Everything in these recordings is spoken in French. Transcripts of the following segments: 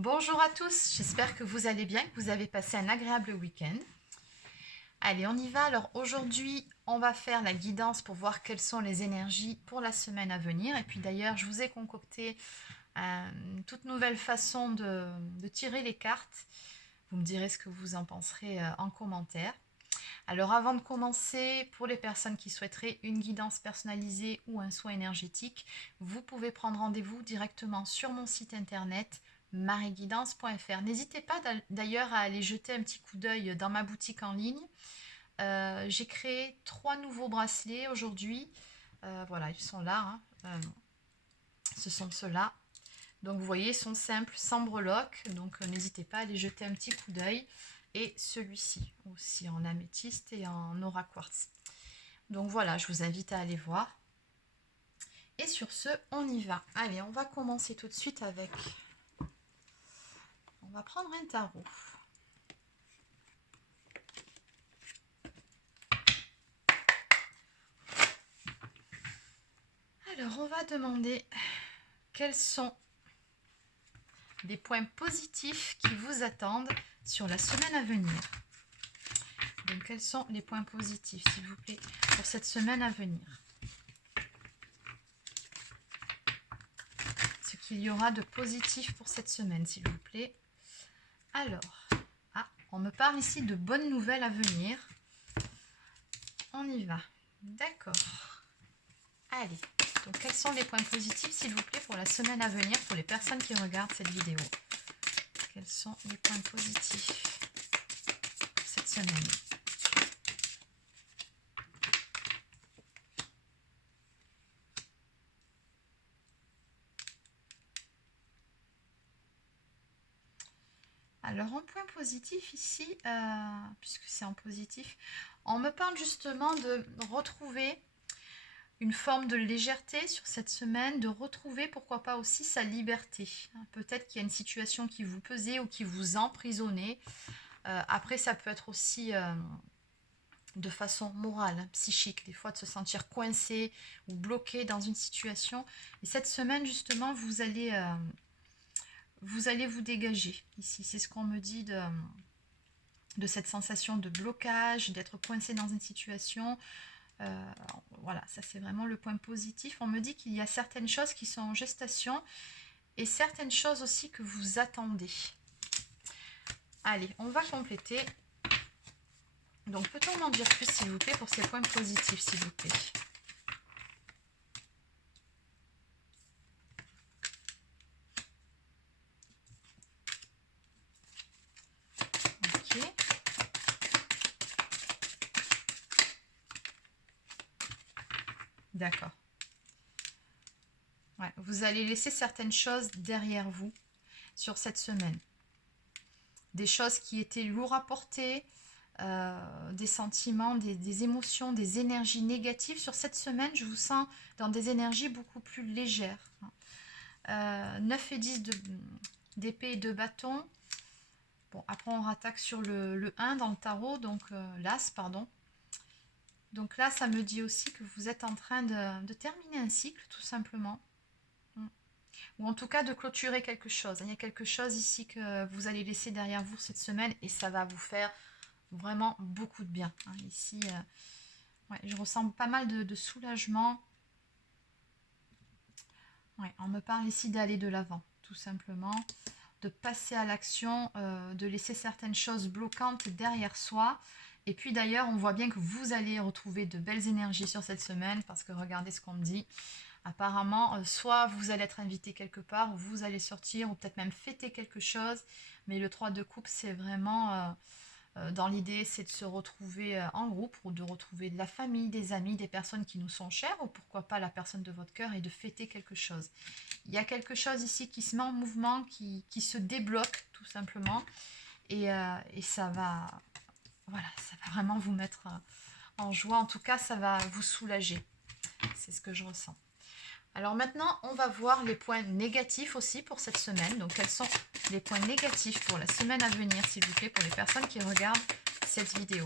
Bonjour à tous, j'espère que vous allez bien, que vous avez passé un agréable week-end. Allez, on y va. Alors aujourd'hui, on va faire la guidance pour voir quelles sont les énergies pour la semaine à venir. Et puis d'ailleurs, je vous ai concocté une toute nouvelle façon de tirer les cartes. Vous me direz ce que vous en penserez en commentaire. Alors avant de commencer, pour les personnes qui souhaiteraient une guidance personnalisée ou un soin énergétique, vous pouvez prendre rendez-vous directement sur mon site internet marieguidance.fr. N'hésitez pas d'ailleurs à aller jeter un petit coup d'œil dans ma boutique en ligne. J'ai créé 3 nouveaux bracelets aujourd'hui. Voilà, ils sont là. Ce sont ceux-là. Donc vous voyez, ils sont simples, sans breloque. Donc n'hésitez pas à aller jeter un petit coup d'œil. Et celui-ci aussi en améthyste et en aura quartz. Donc voilà, je vous invite à aller voir. Et sur ce, on y va. Allez, on va commencer tout de suite avec... On va prendre un tarot. Alors, on va demander quels sont les points positifs qui vous attendent sur la semaine à venir. Donc, quels sont les points positifs, s'il vous plaît, pour cette semaine à venir? Ce qu'il y aura de positif pour cette semaine, s'il vous plaît. Alors, on me parle ici de bonnes nouvelles à venir. On y va. D'accord. Allez. Donc, quels sont les points positifs, s'il vous plaît, pour la semaine à venir, pour les personnes qui regardent cette vidéo? Quels sont les points positifs pour cette semaine? Alors, en point positif ici, puisque c'est en positif, on me parle justement de retrouver une forme de légèreté sur cette semaine, de retrouver pourquoi pas aussi sa liberté. Peut-être qu'il y a une situation qui vous pesait ou qui vous emprisonnait. Après, ça peut être aussi de façon morale, psychique, des fois de se sentir coincé ou bloqué dans une situation. Et cette semaine, justement, vous allez vous dégager ici. C'est ce qu'on me dit de cette sensation de blocage, d'être coincé dans une situation. Voilà, ça c'est vraiment le point positif. On me dit qu'il y a certaines choses qui sont en gestation et certaines choses aussi que vous attendez. Allez, on va compléter. Donc, peut-on m'en dire plus, s'il vous plaît, pour ces points positifs, s'il vous plaît? Ok. D'accord. Ouais, vous allez laisser certaines choses derrière vous sur cette semaine. Des choses qui étaient lourdes à porter, des sentiments, des émotions, des énergies négatives. Sur cette semaine, je vous sens dans des énergies beaucoup plus légères. 9 et 10 d'épée et de bâton. Bon, après on rattaque sur le 1 dans le tarot, donc l'as, pardon. Donc là, ça me dit aussi que vous êtes en train de terminer un cycle, tout simplement. Ou en tout cas de clôturer quelque chose. Il y a quelque chose ici que vous allez laisser derrière vous cette semaine et ça va vous faire vraiment beaucoup de bien. Ici, ouais, je ressens pas mal de soulagement. Ouais, on me parle ici d'aller de l'avant, tout simplement. De passer à l'action, de laisser certaines choses bloquantes derrière soi. Et puis d'ailleurs, on voit bien que vous allez retrouver de belles énergies sur cette semaine parce que regardez ce qu'on me dit. Apparemment, soit vous allez être invité quelque part, ou vous allez sortir, ou peut-être même fêter quelque chose. Mais le 3 de coupe, c'est vraiment, dans l'idée, c'est de se retrouver en groupe, ou de retrouver de la famille, des amis, des personnes qui nous sont chères, ou pourquoi pas la personne de votre cœur, et de fêter quelque chose. Il y a quelque chose ici qui se met en mouvement, qui se débloque, tout simplement. Et ça va, voilà, ça va vraiment vous mettre en joie. En tout cas, ça va vous soulager. C'est ce que je ressens. Alors maintenant, on va voir les points négatifs aussi pour cette semaine. Donc, quels sont les points négatifs pour la semaine à venir, s'il vous plaît, pour les personnes qui regardent cette vidéo?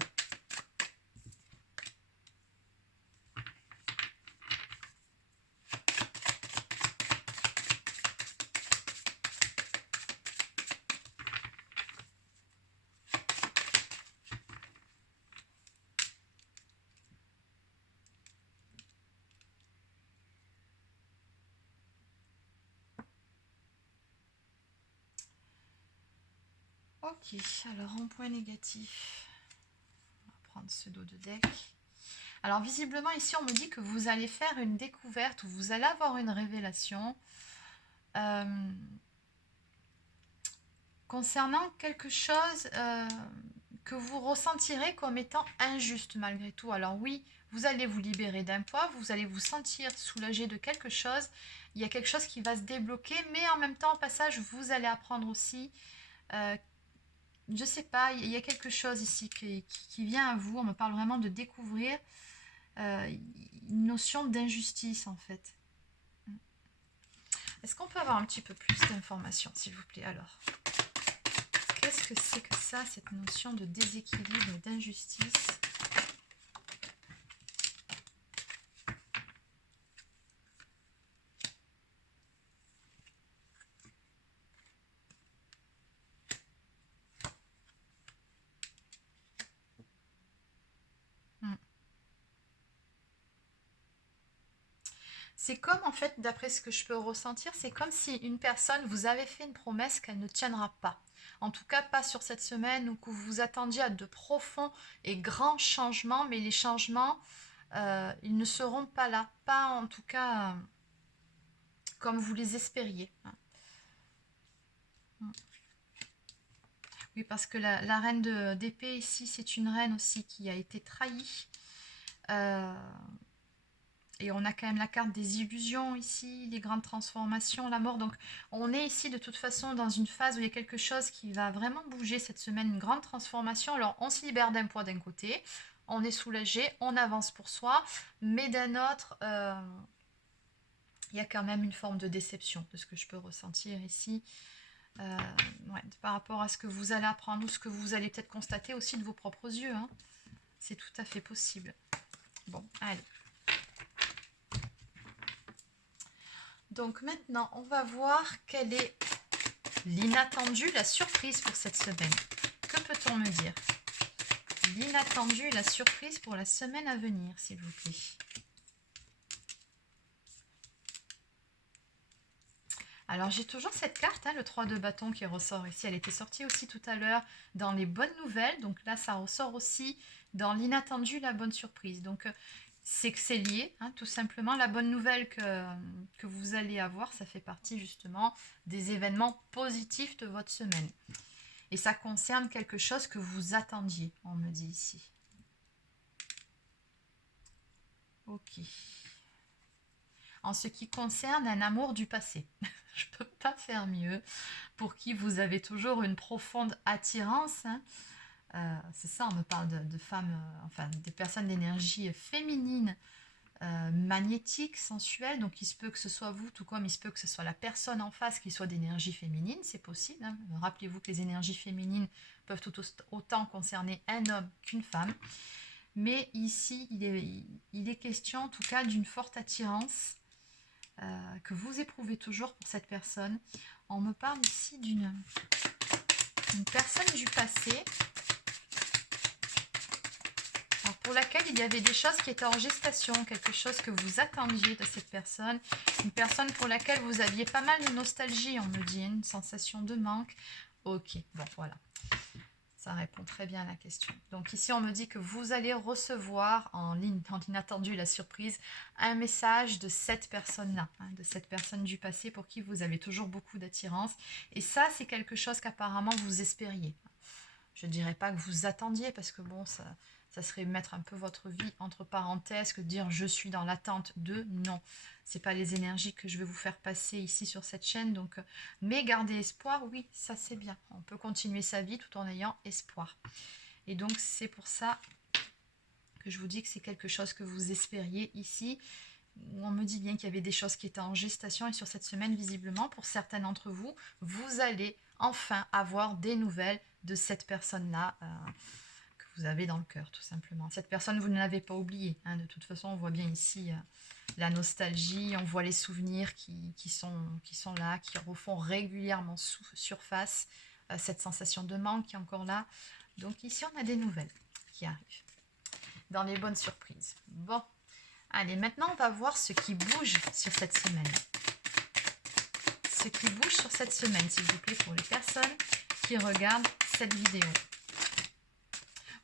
Ok, alors en point négatif, on va prendre ce dos de deck. Alors visiblement ici on me dit que vous allez faire une découverte ou vous allez avoir une révélation concernant quelque chose que vous ressentirez comme étant injuste malgré tout. Alors oui, vous allez vous libérer d'un poids, vous allez vous sentir soulagé de quelque chose. Il y a quelque chose qui va se débloquer, mais en même temps, au passage, vous allez apprendre aussi, je ne sais pas, il y a quelque chose ici qui vient à vous. On me parle vraiment de découvrir une notion d'injustice en fait. Est-ce qu'on peut avoir un petit peu plus d'informations, s'il vous plaît, alors? Qu'est-ce que c'est que ça, cette notion de déséquilibre, d'injustice? C'est comme, en fait, d'après ce que je peux ressentir, c'est comme si une personne vous avait fait une promesse qu'elle ne tiendra pas. En tout cas, pas sur cette semaine, ou que vous vous attendiez à de profonds et grands changements, mais les changements, ils ne seront pas là. Pas en tout cas comme vous les espériez. Oui, parce que la reine d'épée ici, c'est une reine aussi qui a été trahie. Et on a quand même la carte des illusions ici, les grandes transformations, la mort. Donc on est ici de toute façon dans une phase où il y a quelque chose qui va vraiment bouger cette semaine, une grande transformation. Alors on se libère d'un poids d'un côté, on est soulagé, on avance pour soi, mais d'un autre, il y a quand même une forme de déception de ce que je peux ressentir ici. Ouais, par rapport à ce que vous allez apprendre ou ce que vous allez peut-être constater aussi de vos propres yeux. Hein. C'est tout à fait possible. Bon, allez. Donc maintenant, on va voir quelle est l'inattendu, la surprise pour cette semaine. Que peut-on me dire? L'inattendu, la surprise pour la semaine à venir, s'il vous plaît. Alors j'ai toujours cette carte, hein, le 3 de bâton qui ressort ici. Elle était sortie aussi tout à l'heure dans les bonnes nouvelles. Donc là, ça ressort aussi dans l'inattendu, la bonne surprise. Donc c'est que c'est lié, hein, tout simplement. La bonne nouvelle que vous allez avoir, ça fait partie justement des événements positifs de votre semaine. Et ça concerne quelque chose que vous attendiez, on me dit ici. Ok. En ce qui concerne un amour du passé, je ne peux pas faire mieux, pour qui vous avez toujours une profonde attirance, hein. C'est ça, on me parle de femmes, enfin des personnes d'énergie féminine, magnétique, sensuelle. Donc il se peut que ce soit vous, tout comme il se peut que ce soit la personne en face qui soit d'énergie féminine, c'est possible. Hein. Rappelez-vous que les énergies féminines peuvent tout autant concerner un homme qu'une femme. Mais ici, il est question en tout cas d'une forte attirance que vous éprouvez toujours pour cette personne. On me parle ici d'une personne du passé, alors pour laquelle il y avait des choses qui étaient en gestation, quelque chose que vous attendiez de cette personne, une personne pour laquelle vous aviez pas mal de nostalgie, on me dit, une sensation de manque. Ok, bon voilà, ça répond très bien à la question. Donc ici on me dit que vous allez recevoir en inattendu, la surprise, un message de cette personne-là, hein, de cette personne du passé pour qui vous avez toujours beaucoup d'attirance. Et ça, c'est quelque chose qu'apparemment vous espériez. Je ne dirais pas que vous attendiez, parce que bon, ça serait mettre un peu votre vie entre parenthèses, que de dire je suis dans l'attente de. Non, ce n'est pas les énergies que je vais vous faire passer ici sur cette chaîne. Donc, mais garder espoir, oui, ça c'est bien. On peut continuer sa vie tout en ayant espoir. Et donc c'est pour ça que je vous dis que c'est quelque chose que vous espériez ici. On me dit bien qu'il y avait des choses qui étaient en gestation, et sur cette semaine, visiblement, pour certains d'entre vous, vous allez enfin avoir des nouvelles de cette personne-là que vous avez dans le cœur, tout simplement. Cette personne, vous ne l'avez pas oubliée. Hein. De toute façon, on voit bien ici la nostalgie, on voit les souvenirs qui sont là, qui refont régulièrement surface, cette sensation de manque qui est encore là. Donc ici, on a des nouvelles qui arrivent dans les bonnes surprises. Bon. Allez, maintenant, on va voir ce qui bouge sur cette semaine. Ce qui bouge sur cette semaine, s'il vous plaît, pour les personnes qui regardent cette vidéo.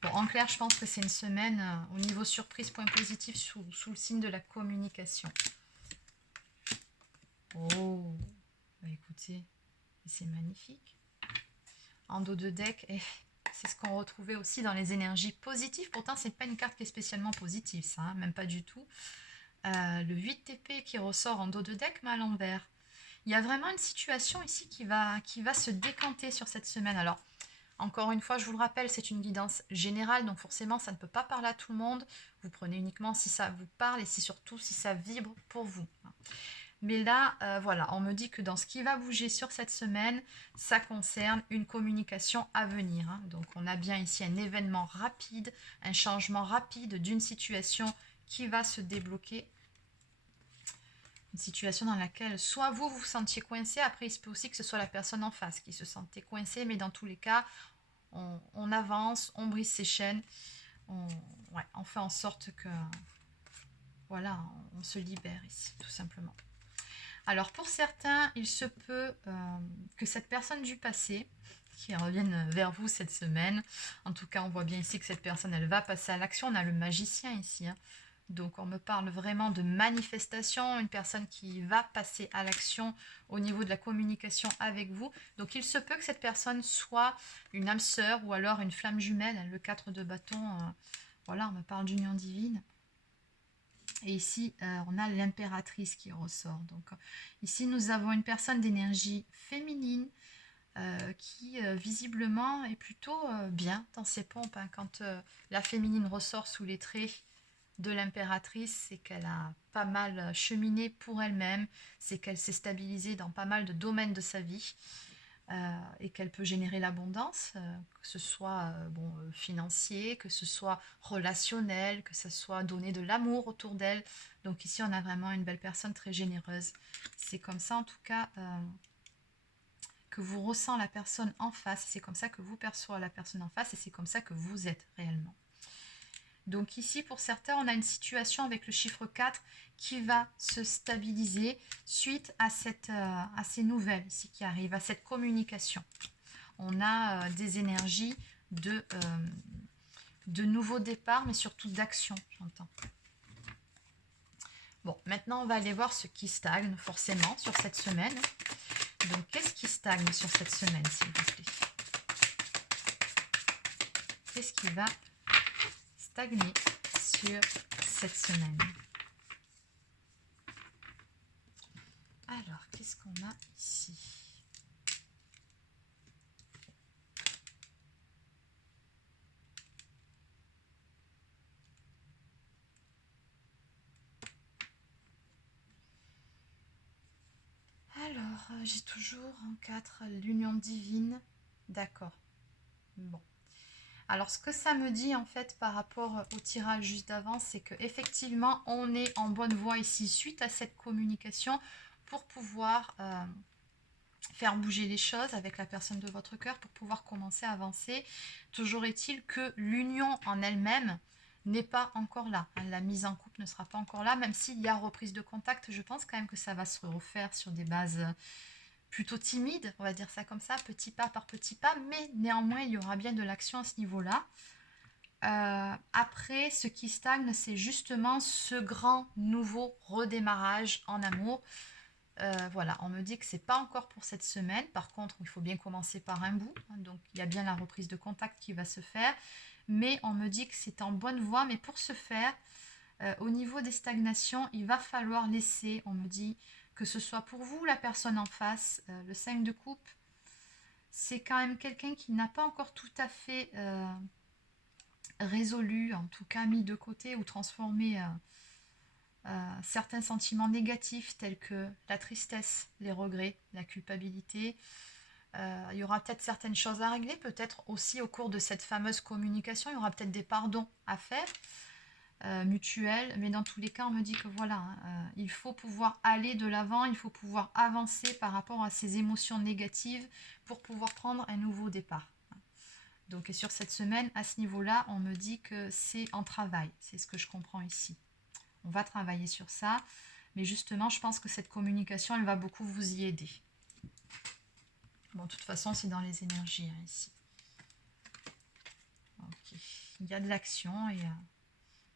Bon, en clair, je pense que c'est une semaine au niveau surprise, point positif, sous le signe de la communication. Oh, bah écoutez, c'est magnifique. En dos de deck, c'est ce qu'on retrouvait aussi dans les énergies positives. Pourtant, c'est pas une carte qui est spécialement positive, ça, hein, même pas du tout. Le 8 d'épée qui ressort en dos de deck, mais à l'envers. Il y a vraiment une situation ici qui va se décanter sur cette semaine. Alors, encore une fois, je vous le rappelle, c'est une guidance générale, donc forcément, ça ne peut pas parler à tout le monde. Vous prenez uniquement si ça vous parle et surtout si ça vibre pour vous. Mais là, voilà, on me dit que dans ce qui va bouger sur cette semaine, ça concerne une communication à venir. Hein. Donc, on a bien ici un événement rapide, un changement rapide d'une situation qui va se débloquer. Une situation dans laquelle soit vous vous sentiez coincé, après il se peut aussi que ce soit la personne en face qui se sentait coincée, mais dans tous les cas, on avance, on brise ses chaînes, on fait en sorte que, voilà, on se libère ici, tout simplement. Alors pour certains, il se peut que cette personne du passé, qui revienne vers vous cette semaine, en tout cas on voit bien ici que cette personne, elle va passer à l'action, on a le magicien ici, hein. Donc on me parle vraiment de manifestation, une personne qui va passer à l'action au niveau de la communication avec vous. Donc il se peut que cette personne soit une âme sœur ou alors une flamme jumelle, le 4 de bâton, voilà, on me parle d'union divine. Et ici, on a l'impératrice qui ressort. Donc ici, nous avons une personne d'énergie féminine qui visiblement est plutôt bien dans ses pompes. Hein. Quand la féminine ressort sous les traits de l'impératrice, c'est qu'elle a pas mal cheminé pour elle-même, c'est qu'elle s'est stabilisée dans pas mal de domaines de sa vie et qu'elle peut générer l'abondance, que ce soit financier, que ce soit relationnel, que ce soit donner de l'amour autour d'elle. Donc ici, on a vraiment une belle personne très généreuse. C'est comme ça, en tout cas, que vous ressent la personne en face. C'est comme ça que vous percevez la personne en face et c'est comme ça que vous êtes réellement. Donc ici, pour certains, on a une situation avec le chiffre 4 qui va se stabiliser suite à ces nouvelles ici qui arrivent, à cette communication. On a des énergies de nouveaux départs, mais surtout d'action, j'entends. Bon, maintenant, on va aller voir ce qui stagne forcément sur cette semaine. Donc, qu'est-ce qui stagne sur cette semaine, s'il vous plaît? Qu'est-ce qui va stagner sur cette semaine? Alors, qu'est-ce qu'on a ici? Alors, j'ai toujours en 4 l'union divine. D'accord. Bon. Alors, ce que ça me dit, en fait, par rapport au tirage juste d'avant, c'est qu'effectivement, on est en bonne voie ici, suite à cette communication, pour pouvoir faire bouger les choses avec la personne de votre cœur, pour pouvoir commencer à avancer. Toujours est-il que l'union en elle-même n'est pas encore là. La mise en couple ne sera pas encore là, même s'il y a reprise de contact, je pense quand même que ça va se refaire sur des bases plutôt timides, on va dire ça comme ça, petit pas par petit pas, mais néanmoins, il y aura bien de l'action à ce niveau-là. Après, ce qui stagne, c'est justement ce grand nouveau redémarrage en amour. Voilà, on me dit que c'est pas encore pour cette semaine. Par contre, il faut bien commencer par un bout. Hein, donc, il y a bien la reprise de contact qui va se faire. Mais on me dit que c'est en bonne voie. Mais pour ce faire, au niveau des stagnations, il va falloir laisser, on me dit, que ce soit pour vous, la personne en face, le 5 de coupe, c'est quand même quelqu'un qui n'a pas encore tout à fait résolu, en tout cas mis de côté ou transformé certains sentiments négatifs tels que la tristesse, les regrets, la culpabilité. Il y aura peut-être certaines choses à régler, peut-être aussi au cours de cette fameuse communication, il y aura peut-être des pardons à faire, mutuels, mais dans tous les cas, on me dit que voilà, hein, il faut pouvoir aller de l'avant, il faut pouvoir avancer par rapport à ces émotions négatives pour pouvoir prendre un nouveau départ. Donc, et sur cette semaine, à ce niveau-là, on me dit que c'est en travail, c'est ce que je comprends ici. On va travailler sur ça, mais justement, je pense que cette communication, elle va beaucoup vous y aider. Bon, de toute façon, c'est dans les énergies, hein, ici. Ok. Il y a de l'action et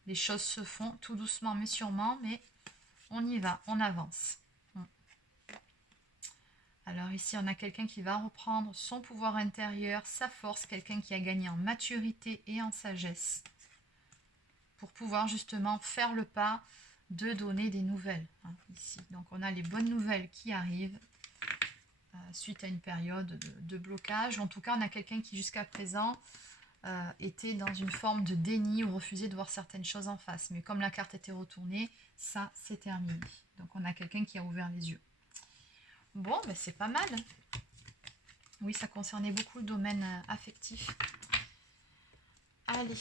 les choses se font tout doucement mais sûrement, mais on y va, on avance. Alors ici, on a quelqu'un qui va reprendre son pouvoir intérieur, sa force, quelqu'un qui a gagné en maturité et en sagesse pour pouvoir justement faire le pas de donner des nouvelles. Ici. Donc on a les bonnes nouvelles qui arrivent suite à une période de blocage. En tout cas, on a quelqu'un qui jusqu'à présent était dans une forme de déni ou refusait de voir certaines choses en face. Mais comme la carte était retournée, ça c'est terminé. Donc on a quelqu'un qui a ouvert les yeux. Bon, ben c'est pas mal. Oui, ça concernait beaucoup le domaine affectif. Allez.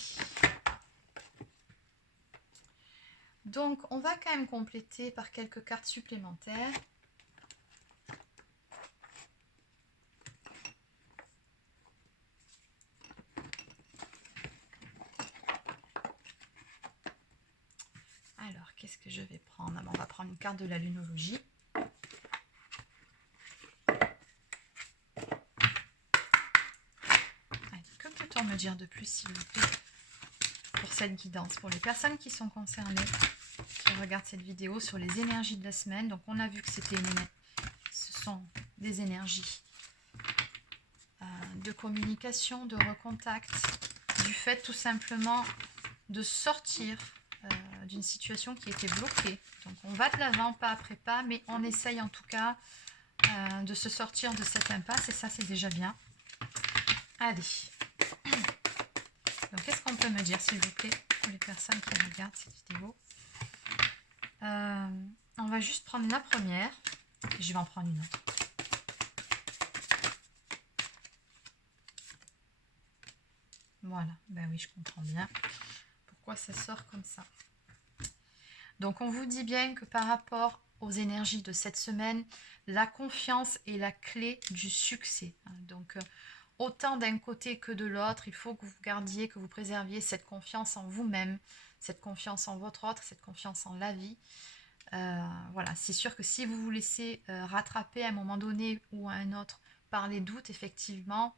Donc, on va quand même compléter par quelques cartes supplémentaires. Alors, qu'est-ce que je vais prendre? On va prendre une carte de la lunologie. Que peut-on me dire de plus, s'il vous plaît, pour cette guidance, pour les personnes qui sont concernées, qui regardent cette vidéo sur les énergies de la semaine? Donc, on a vu que ce sont des énergies de communication, de recontact, du fait tout simplement de sortir d'une situation qui était bloquée. Donc, on va de l'avant, pas après pas, mais on essaye en tout cas de se sortir de cette impasse, et ça, c'est déjà bien. Allez. Donc, qu'est-ce qu'on peut me dire, s'il vous plaît, pour les personnes qui regardent cette vidéo? On va juste prendre la première, et je vais en prendre une autre. Voilà, ben oui, je comprends bien pourquoi ça sort comme ça. Donc, on vous dit bien que par rapport aux énergies de cette semaine, la confiance est la clé du succès. Donc, autant d'un côté que de l'autre, il faut que vous gardiez, que vous préserviez cette confiance en vous-même, cette confiance en votre autre, cette confiance en la vie. Voilà, c'est sûr que si vous vous laissez rattraper à un moment donné ou à un autre par les doutes, effectivement,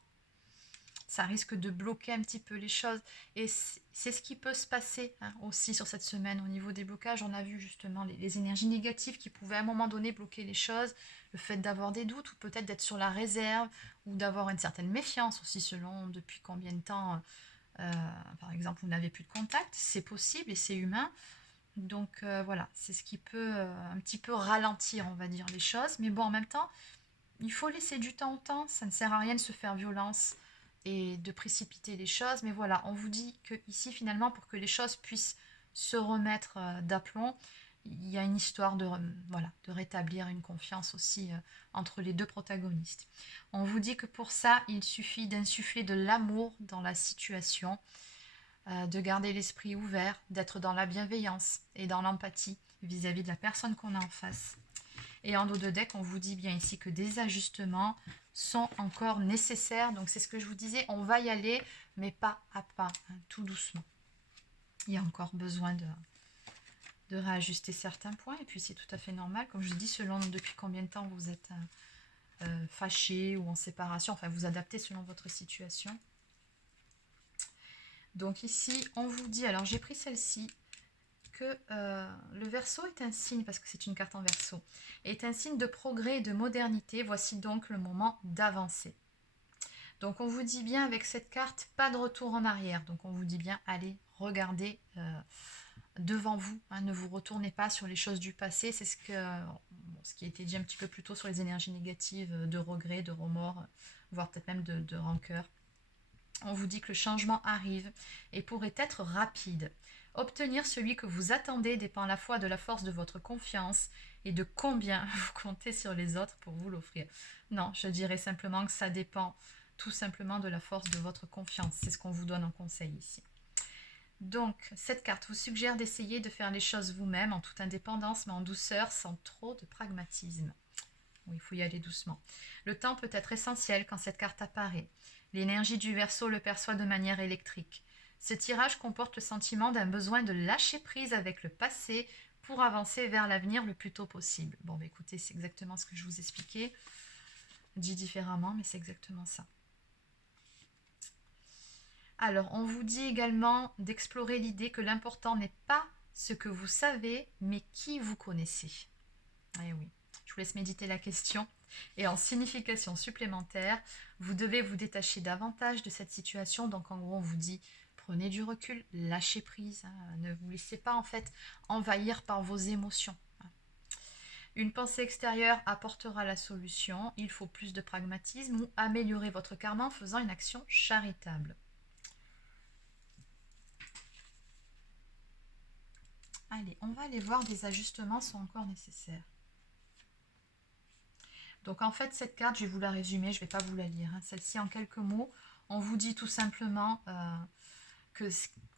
ça risque de bloquer un petit peu les choses. Et c'est ce qui peut se passer aussi sur cette semaine au niveau des blocages. On a vu justement les énergies négatives qui pouvaient à un moment donné bloquer les choses. Le fait d'avoir des doutes ou peut-être d'être sur la réserve ou d'avoir une certaine méfiance aussi selon depuis combien de temps, par exemple, vous n'avez plus de contact. C'est possible et c'est humain. Donc voilà, c'est ce qui peut un petit peu ralentir, on va dire, les choses. Mais bon, en même temps, il faut laisser du temps au temps. Ça ne sert à rien de se faire violence et de précipiter les choses. Mais voilà, on vous dit que ici, finalement, pour que les choses puissent se remettre d'aplomb, il y a une histoire de rétablir une confiance aussi entre les deux protagonistes. On vous dit que pour ça, il suffit d'insuffler de l'amour dans la situation, de garder l'esprit ouvert, d'être dans la bienveillance et dans l'empathie vis-à-vis de la personne qu'on a en face. Et en dos de deck, on vous dit bien ici que des ajustements sont encore nécessaires. Donc c'est ce que je vous disais, on va y aller, mais pas à pas, tout doucement. Il y a encore besoin de réajuster certains points, et puis c'est tout à fait normal, comme je dis, selon depuis combien de temps vous êtes fâché ou en séparation, enfin vous adaptez selon votre situation. Donc ici, on vous dit, alors j'ai pris celle-ci, que le Verseau est un signe, parce que c'est une carte en Verseau, est un signe de progrès et de modernité. Voici donc le moment d'avancer. Donc on vous dit bien avec cette carte, pas de retour en arrière. Donc on vous dit bien, allez, regardez devant vous, ne vous retournez pas sur les choses du passé. C'est ce qui a été dit un petit peu plus tôt sur les énergies négatives, de regret, de remords, voire peut-être même de rancœur. On vous dit que le changement arrive et pourrait être rapide. Obtenir celui que vous attendez dépend à la fois de la force de votre confiance et de combien vous comptez sur les autres pour vous l'offrir. Non, je dirais simplement que ça dépend tout simplement de la force de votre confiance. C'est ce qu'on vous donne en conseil ici. Donc, cette carte vous suggère d'essayer de faire les choses vous-même en toute indépendance, mais en douceur, sans trop de pragmatisme. Oui, il faut y aller doucement. Le temps peut être essentiel quand cette carte apparaît. L'énergie du Verseau le perçoit de manière électrique. Ce tirage comporte le sentiment d'un besoin de lâcher prise avec le passé pour avancer vers l'avenir le plus tôt possible. Bon, bah écoutez, c'est exactement ce que je vous expliquais, dit différemment, mais c'est exactement ça. Alors, on vous dit également d'explorer l'idée que l'important n'est pas ce que vous savez, mais qui vous connaissez. Eh oui, je vous laisse méditer la question. Et en signification supplémentaire, vous devez vous détacher davantage de cette situation. Donc en gros, on vous dit, prenez du recul, lâchez prise. Hein, ne vous laissez pas en fait envahir par vos émotions. Une pensée extérieure apportera la solution. Il faut plus de pragmatisme ou améliorer votre karma en faisant une action charitable. Allez, on va aller voir des ajustements sont encore nécessaires. Donc en fait, cette carte, je vais vous la résumer, je ne vais pas vous la lire. Hein. Celle-ci, en quelques mots, on vous dit tout simplement que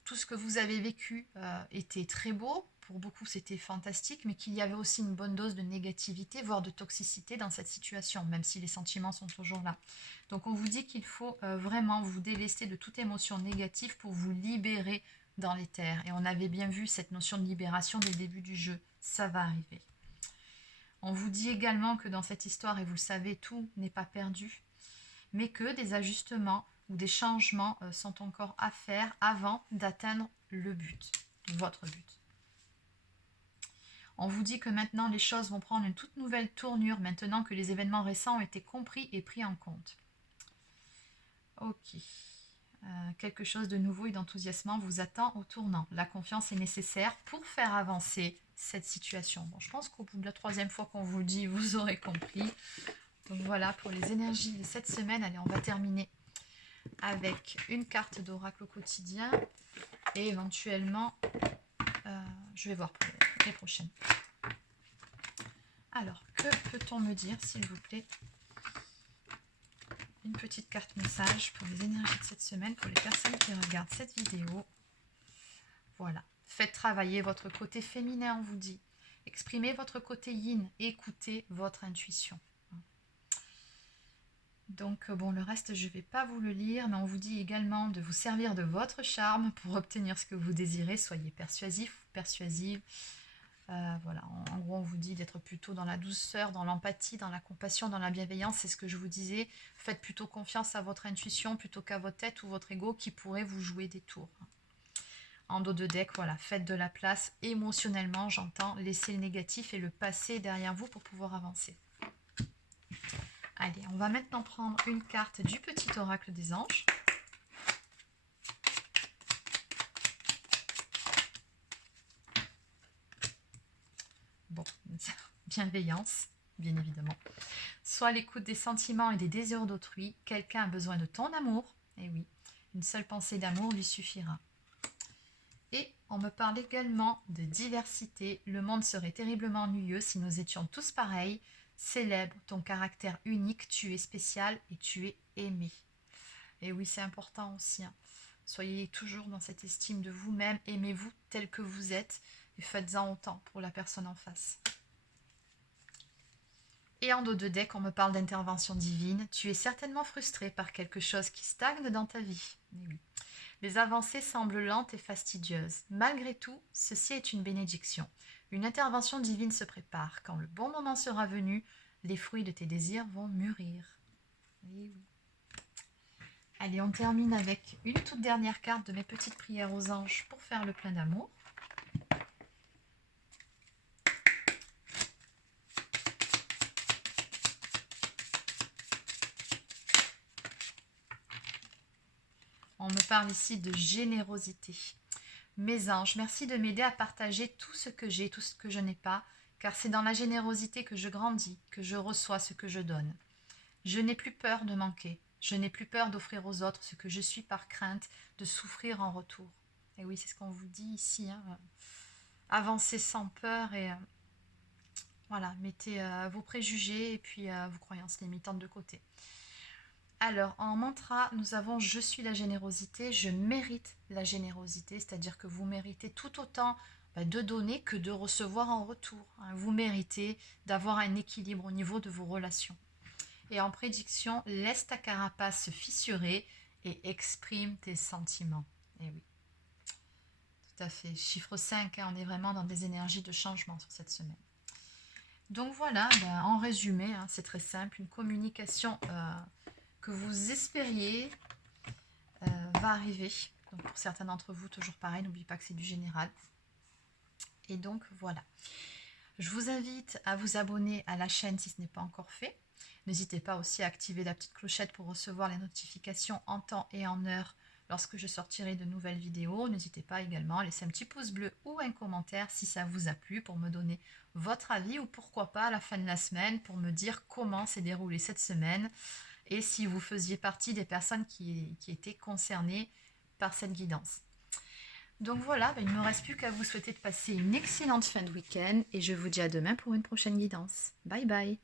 tout ce que vous avez vécu était très beau. Pour beaucoup, c'était fantastique, mais qu'il y avait aussi une bonne dose de négativité, voire de toxicité dans cette situation, même si les sentiments sont toujours là. Donc on vous dit qu'il faut vraiment vous délester de toute émotion négative pour vous libérer dans l'éther. Et on avait bien vu cette notion de libération dès le début du jeu. Ça va arriver. On vous dit également que dans cette histoire, et vous le savez, tout n'est pas perdu, mais que des ajustements ou des changements sont encore à faire avant d'atteindre le but, votre but. On vous dit que maintenant les choses vont prendre une toute nouvelle tournure maintenant que les événements récents ont été compris et pris en compte. Ok. Quelque chose de nouveau et d'enthousiasmant vous attend au tournant. La confiance est nécessaire pour faire avancer cette situation. Bon, je pense qu'au bout de la 3e fois qu'on vous le dit, vous aurez compris. Donc voilà pour les énergies de cette semaine. Allez, on va terminer avec une carte d'oracle au quotidien et éventuellement, je vais voir pour les prochaines. Alors, que peut-on me dire, s'il vous plaît? Une petite carte message pour les énergies de cette semaine, pour les personnes qui regardent cette vidéo. Voilà. Faites travailler votre côté féminin, on vous dit. Exprimez votre côté yin, écoutez votre intuition. Donc, bon, le reste, je ne vais pas vous le lire, mais on vous dit également de vous servir de votre charme pour obtenir ce que vous désirez. Soyez persuasif, persuasive. Voilà, en gros, on vous dit d'être plutôt dans la douceur, dans l'empathie, dans la compassion, dans la bienveillance. C'est ce que je vous disais. Faites plutôt confiance à votre intuition plutôt qu'à votre tête ou votre ego qui pourrait vous jouer des tours. En dos de deck, voilà, faites de la place émotionnellement, j'entends. Laissez le négatif et le passé derrière vous pour pouvoir avancer. Allez, on va maintenant prendre une carte du petit oracle des anges. Bon, bienveillance, bien évidemment. Sois à l'écoute des sentiments et des désirs d'autrui. Quelqu'un a besoin de ton amour. Eh oui, une seule pensée d'amour lui suffira. Et on me parle également de diversité. Le monde serait terriblement ennuyeux si nous étions tous pareils. Célèbre ton caractère unique, tu es spécial et tu es aimé. Et oui, c'est important aussi. Hein. Soyez toujours dans cette estime de vous-même, aimez-vous tel que vous êtes et faites-en autant pour la personne en face. Et en dos de deck, on me parle d'intervention divine. Tu es certainement frustré par quelque chose qui stagne dans ta vie. Et oui. Les avancées semblent lentes et fastidieuses. Malgré tout, ceci est une bénédiction. Une intervention divine se prépare. Quand le bon moment sera venu, les fruits de tes désirs vont mûrir. Et oui. Allez, on termine avec une toute dernière carte de mes petites prières aux anges pour faire le plein d'amour. On me parle ici de générosité. Mes anges, merci de m'aider à partager tout ce que j'ai, tout ce que je n'ai pas, car c'est dans la générosité que je grandis, que je reçois ce que je donne. Je n'ai plus peur de manquer. Je n'ai plus peur d'offrir aux autres ce que je suis par crainte de souffrir en retour. Et oui, c'est ce qu'on vous dit ici. Hein. Avancez sans peur et voilà, mettez vos préjugés et puis vos croyances limitantes de côté. Alors, en mantra, nous avons « Je suis la générosité »,« Je mérite la générosité », c'est-à-dire que vous méritez tout autant de donner que de recevoir en retour. Hein. Vous méritez d'avoir un équilibre au niveau de vos relations. Et en prédiction, laisse ta carapace se fissurer et exprime tes sentiments. Et oui, tout à fait. Chiffre 5, hein, on est vraiment dans des énergies de changement sur cette semaine. Donc voilà, en résumé, hein, c'est très simple, une communication que vous espériez va arriver. Donc pour certains d'entre vous, toujours pareil, n'oubliez pas que c'est du général. Et donc voilà. Je vous invite à vous abonner à la chaîne si ce n'est pas encore fait. N'hésitez pas aussi à activer la petite clochette pour recevoir les notifications en temps et en heure lorsque je sortirai de nouvelles vidéos. N'hésitez pas également à laisser un petit pouce bleu ou un commentaire si ça vous a plu pour me donner votre avis ou pourquoi pas à la fin de la semaine pour me dire comment s'est déroulée cette semaine et si vous faisiez partie des personnes qui étaient concernées par cette guidance. Donc voilà, il ne me reste plus qu'à vous souhaiter de passer une excellente fin de week-end et je vous dis à demain pour une prochaine guidance. Bye bye.